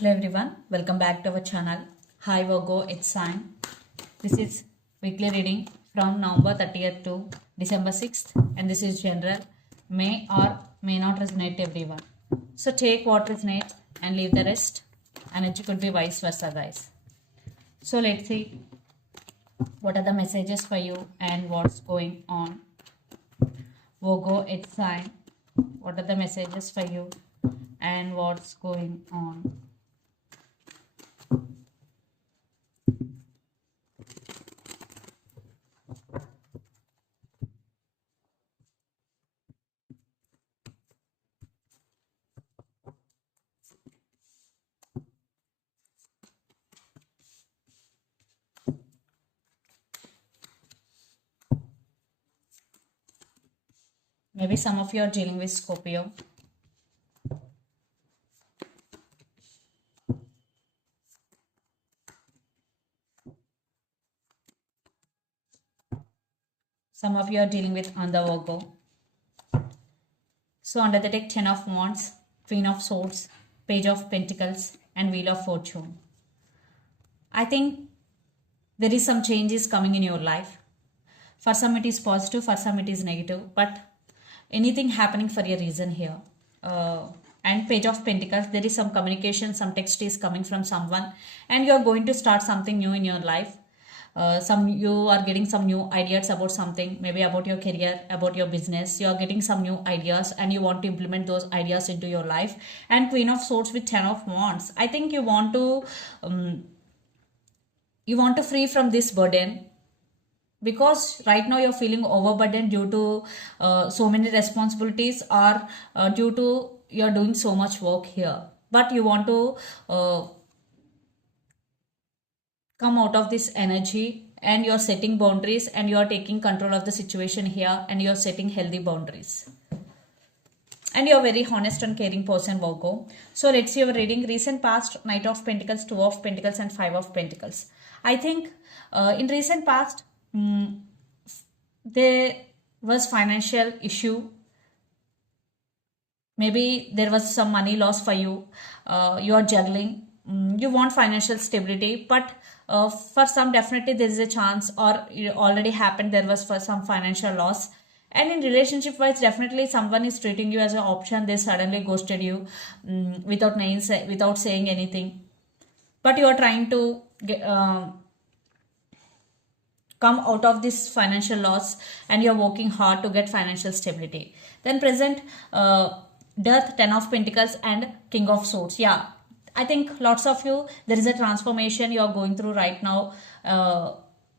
Hello everyone, welcome back to our channel. Hi Virgo, it's Sign. This is weekly reading from November 30th to December 6th, and this is general, may or may not resonate everyone. So take what resonates and leave the rest, and it could be vice versa, guys. So let's see what are the messages for you and what's going on. Virgo, it's Sign. What are the messages for you and what's going on? Maybe some of you are dealing with Scorpio. Some of you are dealing with under Virgo. So under the deck, 10 of Wands, Queen of Swords, Page of Pentacles, and Wheel of Fortune. I think there is some changes coming in your life. For some it is positive, for some it is negative, but anything happening for a reason here. And Page of Pentacles, there is some communication, some text is coming from someone, and you are going to start something new in your life. You are getting some new ideas about something, maybe about your career, about your business. You are getting some new ideas and you want to implement those ideas into your life. And Queen of Swords with 10 of Wands, I think you want to free from this burden, because right now you're feeling overburdened due to so many responsibilities, or due to you're doing so much work here, but you want to come out of this energy, and you're setting boundaries and you're taking control of the situation here, and you're setting healthy boundaries, and you're a very honest and caring person, Virgo. So let's see your reading. Recent past, Knight of Pentacles, Two of Pentacles, and Five of Pentacles. I think in recent past there was financial issue. Maybe there was some money loss for you. You are juggling. You want financial stability, but for some definitely there is a chance, or it already happened, there was for some financial loss. And in relationship wise, definitely someone is treating you as an option. They suddenly ghosted you without saying anything, but you are trying to come out of this financial loss, and you're working hard to get financial stability. Then present Death, 10 of Pentacles, and King of Swords. Yeah, I think lots of you, there is a transformation you are going through right now.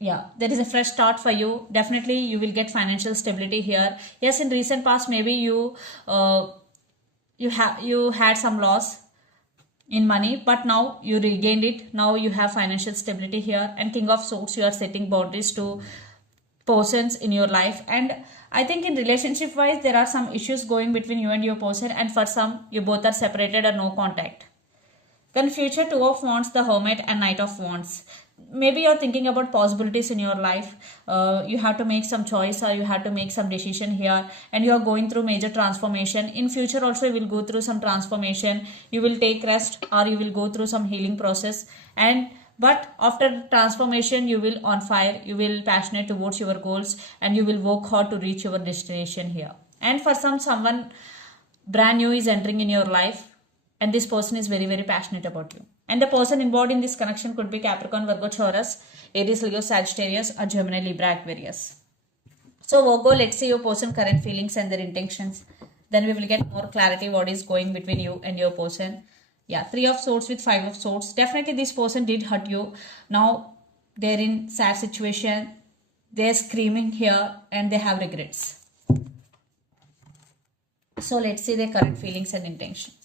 Yeah, there is a fresh start for you. Definitely you will get financial stability here. Yes, in recent past maybe you had some loss in money, but now you regained it. Now you have financial stability here. And King of Swords, you are setting boundaries to persons in your life. And I think in relationship wise, there are some issues going between you and your person, and for some you both are separated or no contact. Then future, Two of Wands, the Hermit, and Knight of Wands. Maybe you're thinking about possibilities in your life. You have to make some choice, or you have to make some decision here, and you are going through major transformation. In future also you will go through some transformation. You will take rest, or you will go through some healing process. But after transformation, you will on fire, you will passionate towards your goals, and you will work hard to reach your destination here. And for someone brand new is entering in your life, and this person is very passionate about you. And the person involved in this connection could be Capricorn, Virgo, Taurus, Aries, Leo, Sagittarius, or Gemini, Libra, Aquarius. So Virgo, let's see your person current feelings and their intentions. Then we will get more clarity what is going between you and your person. Yeah, Three of Swords with Five of Swords. Definitely this person did hurt you. Now they're in sad situation. They're screaming here and they have regrets. So let's see their current feelings and intentions.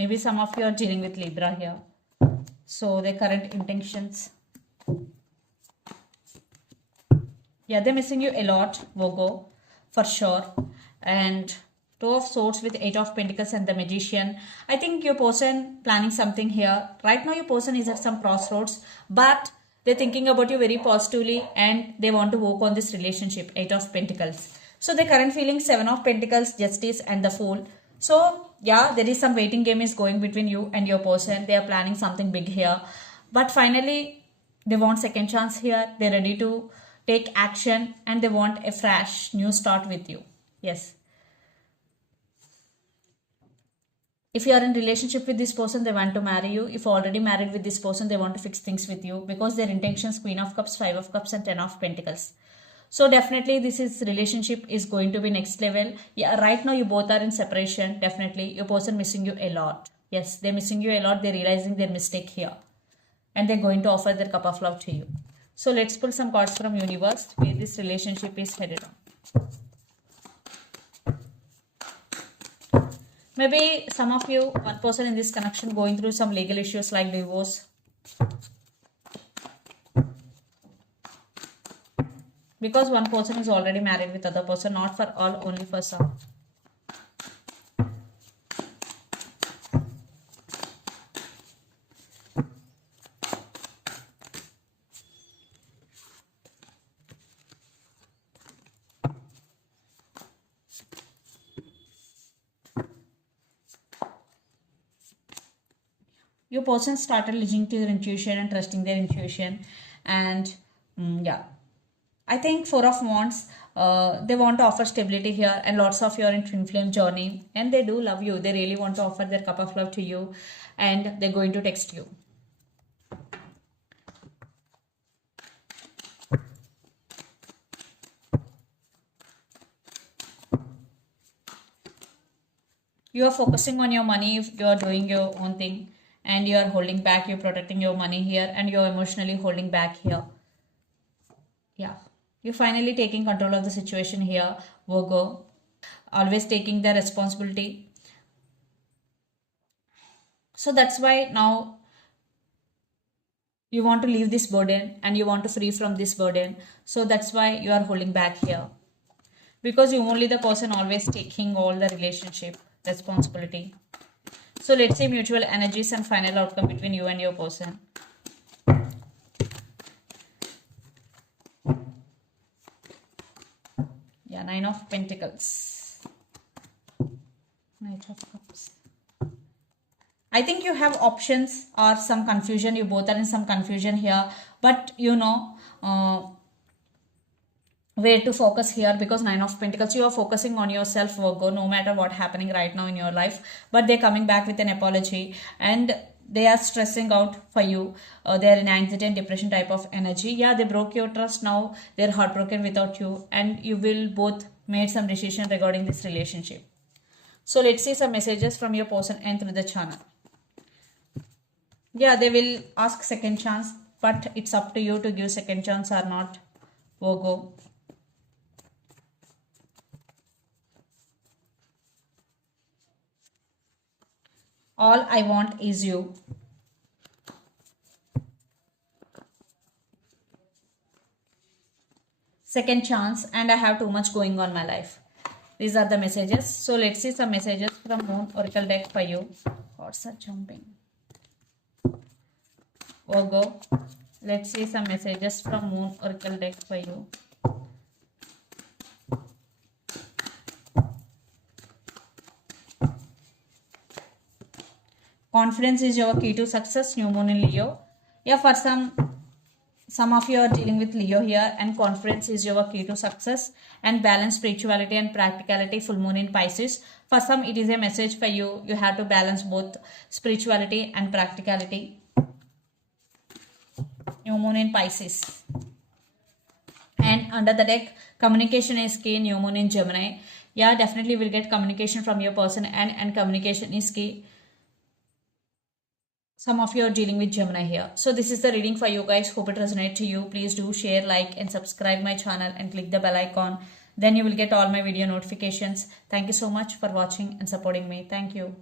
Maybe some of you are dealing with Libra here. So their current intentions. Yeah, they're missing you a lot, Virgo, for sure. And Two of Swords with Eight of Pentacles and the Magician. I think your person planning something here. Right now your person is at some crossroads, but they're thinking about you very positively and they want to work on this relationship. Eight of Pentacles. So the current feeling, Seven of Pentacles, Justice and the Fool. So yeah, there is some waiting game is going between you and your person. They are planning something big here. But finally, they want second chance here. They're ready to take action and they want a fresh new start with you. Yes. If you are in relationship with this person, they want to marry you. If already married with this person, they want to fix things with you because their intentions, Queen of Cups, Five of Cups and Ten of Pentacles. So definitely this is relationship is going to be next level. Yeah, right now you both are in separation. Definitely your person missing you a lot. Yes, they're missing you a lot. They're realizing their mistake here. And they're going to offer their cup of love to you. So let's pull some cards from universe where this relationship is headed on. Maybe some of you, one person in this connection going through some legal issues like divorce. Because one person is already married with other person, not for all, only for some. Your person started listening to their intuition and trusting their intuition. And yeah, I think Four of Wands, they want to offer stability here and lots of your twin flame journey. And they do love you. They really want to offer their cup of love to you. And they're going to text you. You are focusing on your money if you are doing your own thing. And you are holding back, you're protecting your money here. And you're emotionally holding back here. Yeah. You're finally taking control of the situation here, Virgo. Always taking the responsibility. So that's why now you want to leave this burden and you want to free from this burden. So that's why you are holding back here. Because you only the person always taking all the relationship responsibility. So let's say mutual energies and final outcome between you and your person. Yeah, Nine of Pentacles. Knight of Cups. I think you have options or some confusion. You both are in some confusion here. But you know where to focus here because Nine of Pentacles, you are focusing on yourself, Virgo, no matter what happening right now in your life. But they're coming back with an apology and they are stressing out for you. They're in anxiety and depression type of energy. Yeah, they broke your trust. Now they're heartbroken without you and you will both made some decision regarding this relationship. So let's see some messages from your person and through the channel. Yeah, they will ask second chance, but it's up to you to give second chance or not, Virgo. All I want is you. Second chance and I have too much going on my life. These are the messages. So let's see some messages from Moon Oracle deck for you. Cards are jumping. Virgo. Let's see some messages from Moon Oracle deck for you. Confidence is your key to success. New Moon in Leo. Yeah, for some of you are dealing with Leo here and confidence is your key to success and balance spirituality and practicality. Full Moon in Pisces. For some it is a message for you. You have to balance both spirituality and practicality. New Moon in Pisces. And under the deck, communication is key. New Moon in Gemini. Yeah, definitely will get communication from your person and communication is key. Some of you are dealing with Gemini here. So this is the reading for you guys. Hope it resonates to you. Please do share, like and subscribe my channel and click the bell icon. Then you will get all my video notifications. Thank you so much for watching and supporting me. Thank you.